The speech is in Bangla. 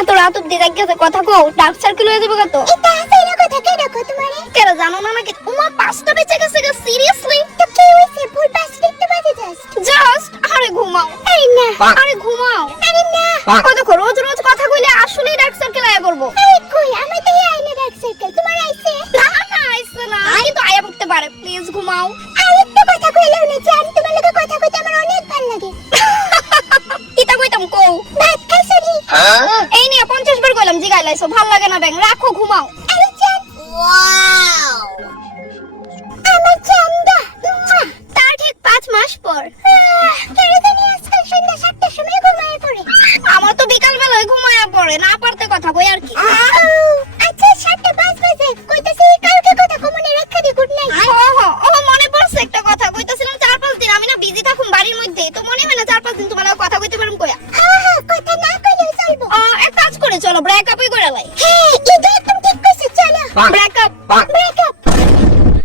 এত রাত অব্দি জাগিয়ে কথা কও, ডার্ক সার্কেল হয়ে যাবে কত। এটা হাসাইলো কথা কে ডাকো তোমারে? কেন জানো না নাকি? উমা 5টা বেজে গেছে, সিরিয়াসলি? তো কি হইছে? ভুল পাঁচ দেখতে বাজে জাস্ট আরে ঘুমাও। এই না, আরে ঘুমাও। আরে না, কই দেখো রোজ রোজ কথা কইলে আসলেই ডার্ক সার্কেল আয়া করবো। আরে কই আমার তো এই আইনা ডার্ক সার্কেল তোমার আইছে? না না আইছে না, কিন্তু আয়া পড়তে পারে। প্লিজ ঘুমাও। আরেকটা কথা কইলেও না, জান তোমার লগে কথা কইতে আমার অনেক ভালো লাগে। কিতা কইতাম কও। ভাত খাইছো নি? এই নিয়ে 50 বার কইলাম জিগাইলাইছো, ভাল লাগে না ব্যাং, রাখো ঘুমাও। আরে জান, ওয়াও, আমার জানদা। তার ঠিক 5 মাস পর। কেন জানি আজকাল সন্ধ্যা 7টার সময় ঘুমায় পড়ে। আমার তো বিকাল বেলায় ঘুমায়া পড়ে, না পারতে কথা কই আর কি। আচ্ছা 7:05 বাজে, কইতাছি কালকে কথা কমনে রাখা দি, গুড নাইট। ও মনে পড়ছে একটা কথা কইতাছিলাম, 4-5 দিন আমি না বিজি থাকুম বাড়ির মধ্যে, তো মনে হয় না 4-5 দিন তোমার লগে কথা কইতে পারুম কইয়া। কথা না কইলেও চলবো। এক কাজ করে চলো ব্রেকআপই করে লাই। হ্যাঁ, এটা একদম ঠিক কইছো, চলো। ব্রেকআপ